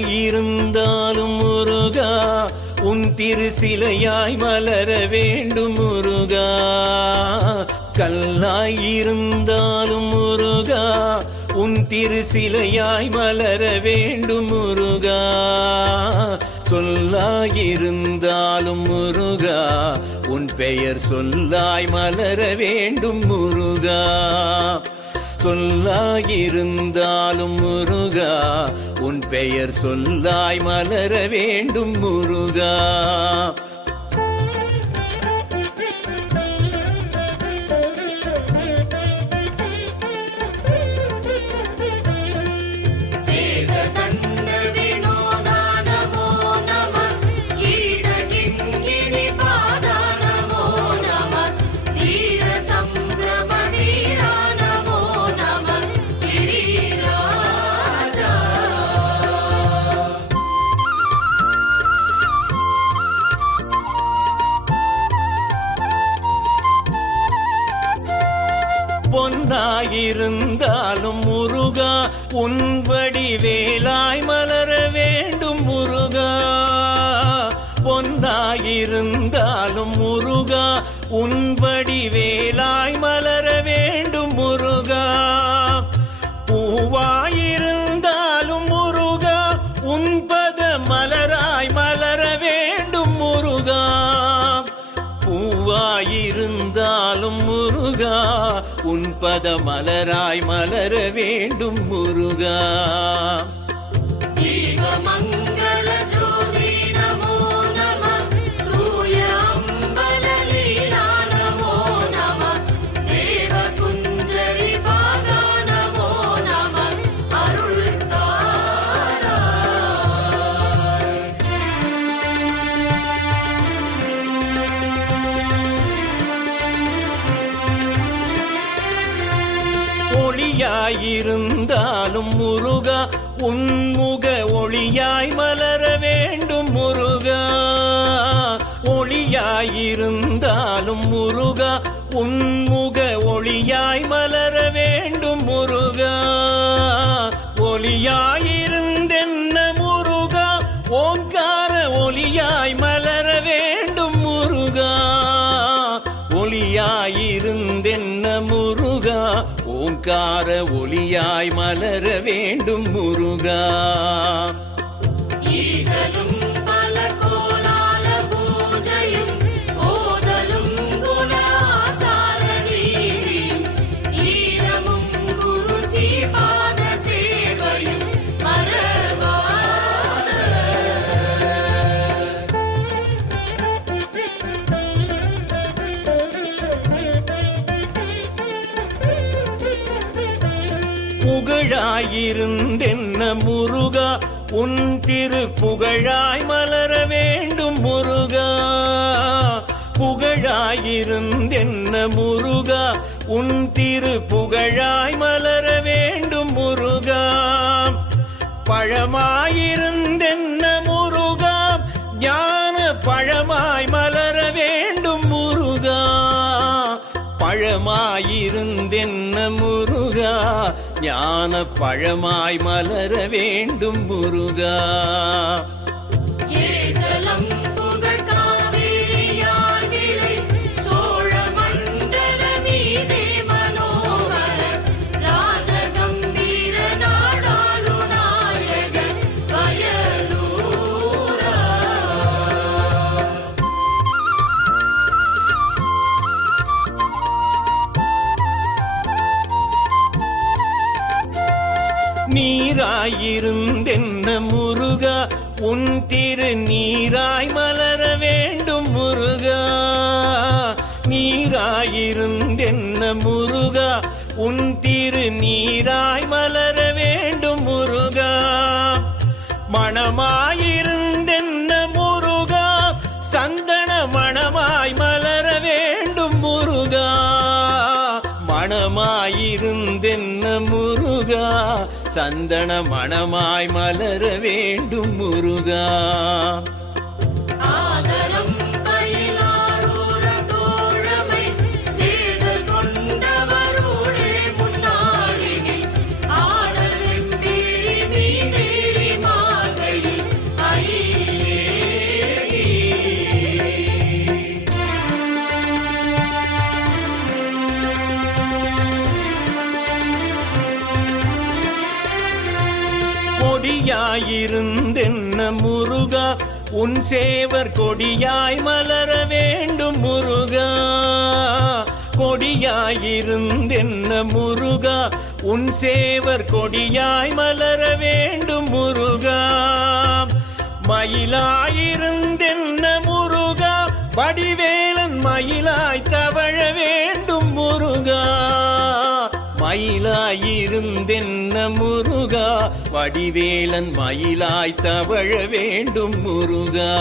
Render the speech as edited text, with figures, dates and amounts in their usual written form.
கல்லாயிருந்தாலும் முருகா உன் திருசிலையாய் மலர வேண்டும் முருகா. கல்லாயிருந்தாலும் முருகா உன் திருசிலையாய் மலர வேண்டும் முருகா. சொல்லாயிருந்தாலும் முருகா உன் பெயர் சொல்லாய் மலர வேண்டும் முருகா. சொல்லாயிருந்தாலும் முருகா உன் பெயர் சொல்லாய் மலர வேண்டும் முருகா. பொன்னாயிருந்தாலும் முருகா உன் வடிவேலாய் மலர வேண்டும் முருகா. பொன்னாயிருந்தாலும் முருகா உன் வடிவேலாய் மலர வேண்டும் முருகா. பூவாயிருந்தாலும் முருகா உன் பத மலராய் மலர வேண்டும் முருகா. பூவாயிருந்தாலும் முருகா உன் பத மலராய் மலர வேண்டும் முருகா. ஒளியாயிருந்தாலும் முருகா உன்முக ஒளியாய் மலர வேண்டும் முருகா. ஒளியாயிருந்தாலும் முருகா உன்முக ஒளியாய் மலர வேண்டும் முருகா. ஒளியாயிருந்தென்ன முருகா ஓங்கார ஒளியாய் மலர வேண்டும் முருகா. ஒளியாயிருந்தென்ன முருகா ஓங்கார ஒளியாய் மலர வேண்டும் முருகா. புகழாயிருந்தென்ன முருகா உன் திரு புகழாய் மலர வேண்டும் முருகா. புகழாயிருந்தென்ன முருகா உன் திரு புகழாய் மலர வேண்டும் முருகா. பழமாயிருந்தென்ன முருகா ஞான பழமாய் மலர வேண்டும் முருகா. பழமாயிருந்தென்ன முருகா ஞான பழமாய் மலர வேண்டும் முருகா. ராஜகம்பீர நாடாளுன நீராயிருந்தென்ன முருகா உன் திரு நீராய் மலர வேண்டும் முருகா. நீராயிருந்தென்ன முருகா உன் திரு நீராய் மலர வேண்டும் முருகா. மணமாயிருந்தென்ன முருகா சந்தன மணமாய் மலர வேண்டும் முருகா. மணமாயிருந்தென்ன முருகா சந்தன மணமாய் மலர வேண்டும் முருகா. கொடியாயிருந்தென்ன முருகா உன் சேவர் கொடியாய் மலர வேண்டும் முருகா. கொடியாயிருந்தென்ன முருகா உன் சேவர் கொடியாய் மலர வேண்டும் முருகா. மயிலாயிருந்தென்ன முருகா வடிவேலன் மயிலாய் தவழ வேண்டும் முருகா. மயிலாயிருந்தென்ன முருகா வடிவேலன் மயிலாய் தவழ வேண்டும் முருகா.